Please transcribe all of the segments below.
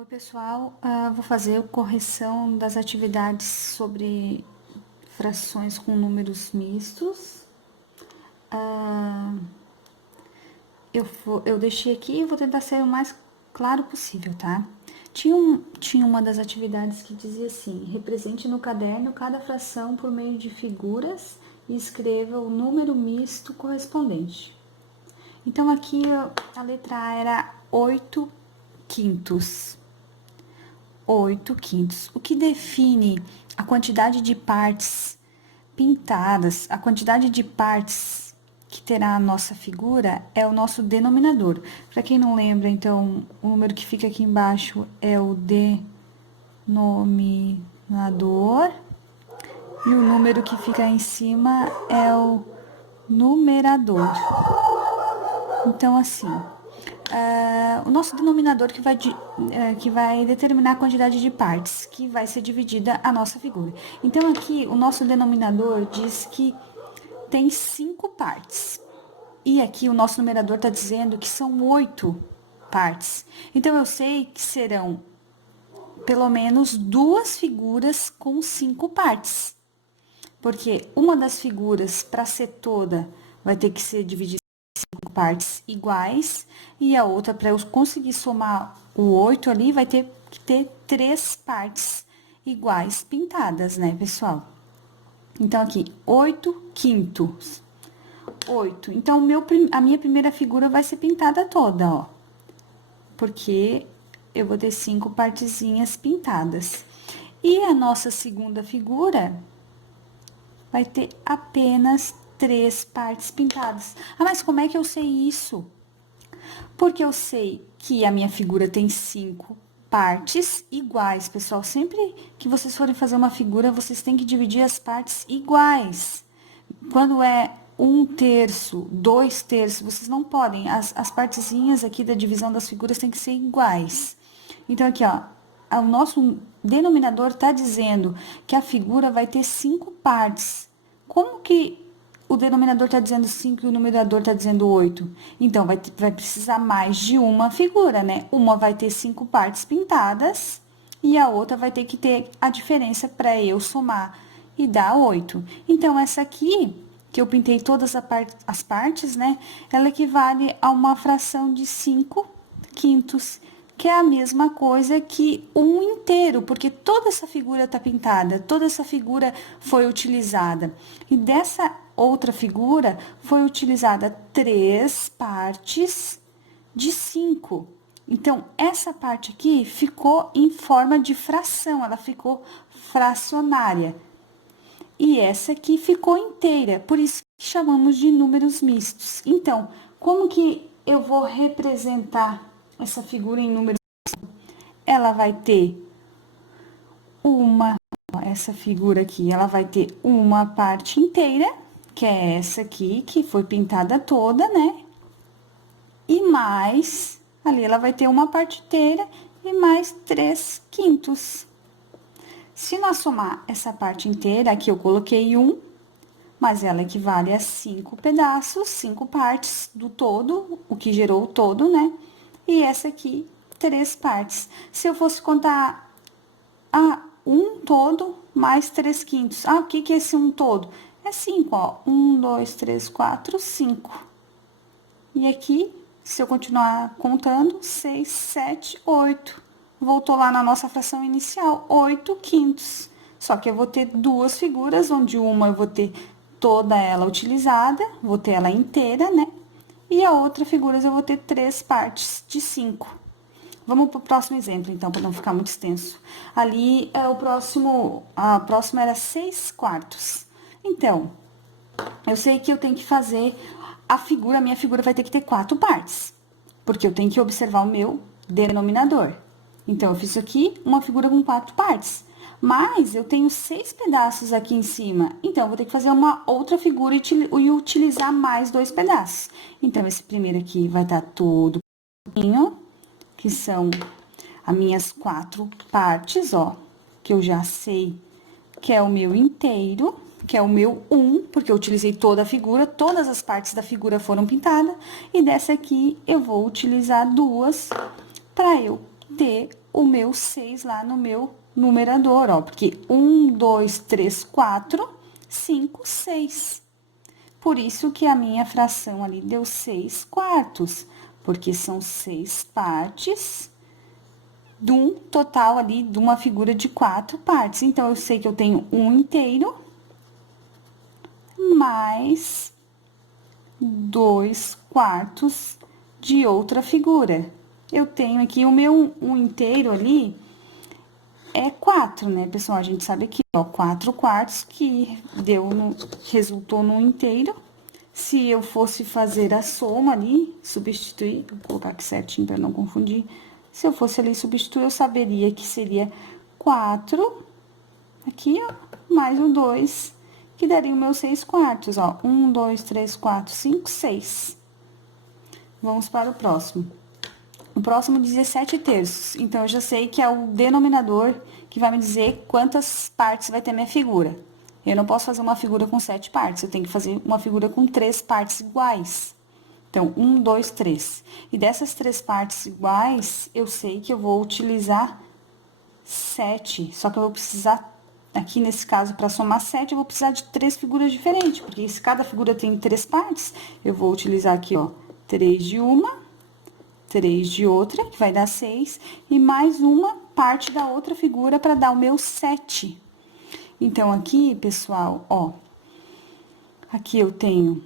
Oi, pessoal. Vou fazer a correção das atividades sobre frações com números mistos. Eu deixei aqui e vou tentar ser o mais claro possível, tá? Tinha uma das atividades que dizia assim: represente no caderno cada fração por meio de figuras e escreva o número misto correspondente. Então, aqui a letra A era 8 quintos. 8 quintos. O que define a quantidade de partes pintadas, a quantidade de partes que terá a nossa figura é o nosso denominador. Para quem não lembra, então, o número que fica aqui embaixo é o denominador e o número que fica em cima é o numerador. Então, assim, o nosso denominador que vai determinar a quantidade de partes que vai ser dividida a nossa figura. Então, aqui, o nosso denominador diz que tem 5 partes. E aqui, o nosso numerador está dizendo que são 8 partes. Então, eu sei que serão pelo menos 2 figuras com 5 partes. Porque uma das figuras, para ser toda, vai ter que ser dividida partes iguais, e a outra, para eu conseguir somar o 8 ali, vai ter que ter 3 partes iguais pintadas, né, pessoal? Então, aqui, 8 quintos. 8. Então, a minha primeira figura vai ser pintada toda, ó. Porque eu vou ter 5 partezinhas pintadas. E a nossa segunda figura vai ter apenas 3 partes pintadas. Mas como é que eu sei isso? Porque eu sei que a minha figura tem 5 partes iguais, pessoal. Sempre que vocês forem fazer uma figura, vocês têm que dividir as partes iguais. Quando é 1/3, 2/3, vocês não podem. As partezinhas aqui da divisão das figuras tem que ser iguais. Então, aqui, ó, o nosso denominador está dizendo que a figura vai ter 5 partes. Como que o denominador está dizendo 5 e o numerador está dizendo 8? Então, vai precisar mais de uma figura, né? Uma vai ter 5 partes pintadas e a outra vai ter que ter a diferença para eu somar e dar 8. Então, essa aqui, que eu pintei todas as partes, né? Ela equivale a uma fração de 5 quintos, que é a mesma coisa que 1 inteiro, porque toda essa figura tá pintada, toda essa figura foi utilizada. E dessa outra figura foi utilizada 3 partes de 5. Então, essa parte aqui ficou em forma de fração, ela ficou fracionária. E essa aqui ficou inteira, por isso que chamamos de números mistos. Então, como que eu vou representar essa figura em números? Ela vai ter essa figura aqui, ela vai ter uma parte inteira, que é essa aqui, que foi pintada toda, né? E mais, ali ela vai ter uma parte inteira e mais 3 quintos. Se nós somar essa parte inteira, aqui eu coloquei 1, mas ela equivale a 5 pedaços, 5 partes do todo, o que gerou o todo, né? E essa aqui, 3 partes. Se eu fosse contar um todo mais 3 quintos. O que é esse um todo? É 5, ó. 1, 2, 3, 4, 5. E aqui, se eu continuar contando, 6, 7, 8. Voltou lá na nossa fração inicial, 8 quintos. Só que eu vou ter 2 figuras, onde uma eu vou ter toda ela utilizada, vou ter ela inteira, né? E a outra figura eu vou ter 3 partes de 5. Vamos para o próximo exemplo, então, para não ficar muito extenso. Ali, a próxima era 6 quartos. Então, eu sei que eu tenho que fazer a minha figura vai ter que ter 4 partes. Porque eu tenho que observar o meu denominador. Então, eu fiz aqui uma figura com 4 partes. Mas eu tenho 6 pedaços aqui em cima. Então, eu vou ter que fazer uma outra figura e utilizar mais 2 pedaços. Então, esse primeiro aqui vai estar todo pouquinho, que são as minhas 4 partes, ó, que eu já sei que é o meu inteiro, que é o meu 1, porque eu utilizei toda a figura, todas as partes da figura foram pintadas, e dessa aqui eu vou utilizar 2 para eu ter o meu 6 lá no meu numerador, ó. Porque 1, 2, 3, 4, 5, 6. Por isso que a minha fração ali deu 6 quartos, porque são 6 partes de um total ali de uma figura de 4 partes. Então, eu sei que eu tenho 1 inteiro mais 2 quartos de outra figura. Eu tenho aqui o meu 1 inteiro ali, é 4, né, pessoal? A gente sabe aqui, ó, 4 quartos que resultou no inteiro. Se eu fosse fazer a soma ali, substituir, vou colocar aqui certinho para não confundir. Se eu fosse ali substituir, eu saberia que seria 4, aqui, ó, mais o 2, que daria o meu 6 quartos, ó. 1, 2, 3, 4, 5, 6. Vamos para o próximo. O próximo, 17 terços. Então, eu já sei que é o denominador que vai me dizer quantas partes vai ter minha figura. Eu não posso fazer uma figura com 7 partes, eu tenho que fazer uma figura com 3 partes iguais. Então, 1, 2, 3. E dessas 3 partes iguais, eu sei que eu vou utilizar 7. Só que eu vou precisar, aqui nesse caso, para somar 7, eu vou precisar de 3 figuras diferentes. Porque se cada figura tem 3 partes, eu vou utilizar aqui, ó, 3 de uma, 3 de outra, que vai dar 6, e mais uma parte da outra figura para dar o meu 7. Então, aqui, pessoal, ó, aqui eu tenho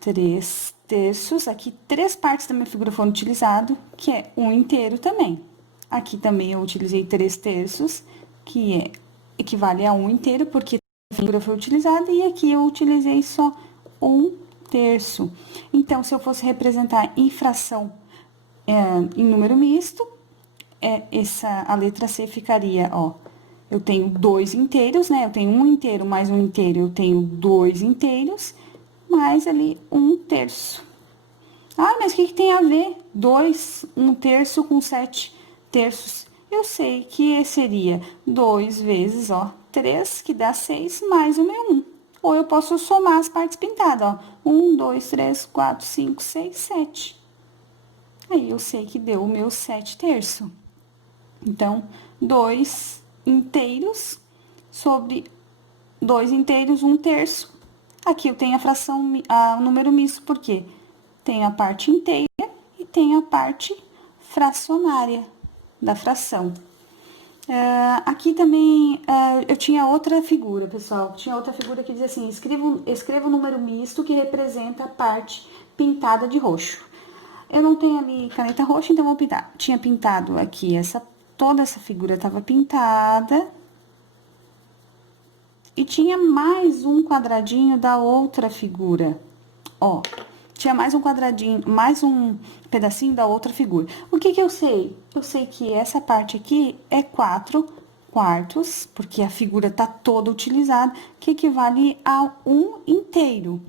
3 terços, aqui 3 partes da minha figura foram utilizadas, que é 1 inteiro também. Aqui também eu utilizei 3 terços, que equivale a 1 inteiro, porque a figura foi utilizada, e aqui eu utilizei só 1 terço. Então, se eu fosse representar em fração em número misto, a letra C ficaria, ó, eu tenho 2 inteiros, né? Eu tenho 1 inteiro mais 1 inteiro, eu tenho 2 inteiros, mais ali 1 terço. Ah, mas o que tem a ver 2, 1 terço com 7 terços? Eu sei que seria 2 vezes, ó, 3, que dá 6, mais o meu 1. Ou eu posso somar as partes pintadas, ó. 1, 2, 3, 4, 5, 6, 7. Aí, eu sei que deu o meu 7 terço. Então, 2 inteiros sobre 2 inteiros, 1 terço. Aqui eu tenho a fração, o número misto, porque tem a parte inteira e tem a parte fracionária da fração. Aqui também, eu tinha outra figura, pessoal. Tinha outra figura que dizia assim, escreva o número misto que representa a parte pintada de roxo. Eu não tenho ali caneta roxa, então vou pintar. Tinha pintado aqui, toda essa figura estava pintada. E tinha mais um quadradinho da outra figura. Ó, tinha mais um quadradinho, mais um pedacinho da outra figura. O que que eu sei? Eu sei que essa parte aqui é 4 quartos, porque a figura tá toda utilizada, que equivale a 1 inteiro.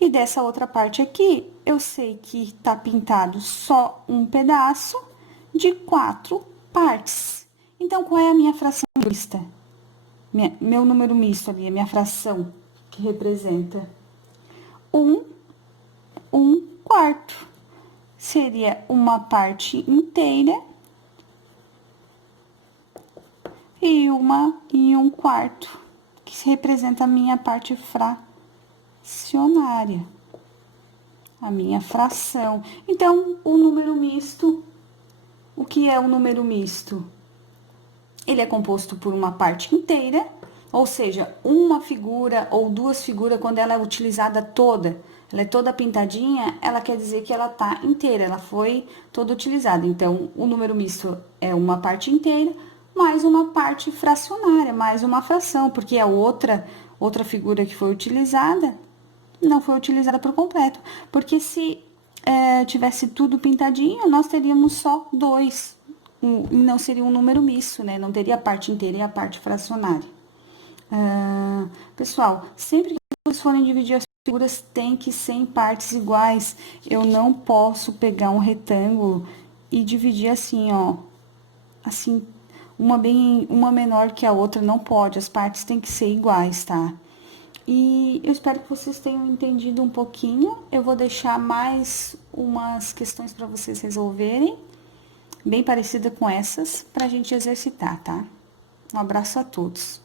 E dessa outra parte aqui, eu sei que tá pintado só um pedaço de 4 partes. Então, qual é a minha fração mista? Meu número misto ali, a minha fração, que representa 1 quarto. Seria uma parte inteira e 1 quarto, que representa a minha parte fracionária, a minha fração. Então, o número misto, o que é o número misto? Ele é composto por uma parte inteira, ou seja, uma figura ou 2 figuras, quando ela é utilizada toda, ela é toda pintadinha, ela quer dizer que ela tá inteira, ela foi toda utilizada. Então, o número misto é uma parte inteira, mais uma parte fracionária, mais uma fração, porque a outra figura que foi utilizada, não foi utilizada por completo. Porque se tivesse tudo pintadinho, nós teríamos só 2, não seria um número misto, né? Não teria a parte inteira e a parte fracionária. Pessoal, sempre que vocês forem dividir as figuras, tem que ser em partes iguais. Eu não posso pegar um retângulo e dividir assim, ó. Assim, uma menor que a outra, não pode. As partes têm que ser iguais, tá? E eu espero que vocês tenham entendido um pouquinho. Eu vou deixar mais umas questões para vocês resolverem. bem parecida com essas, pra gente exercitar, tá? Um abraço a todos.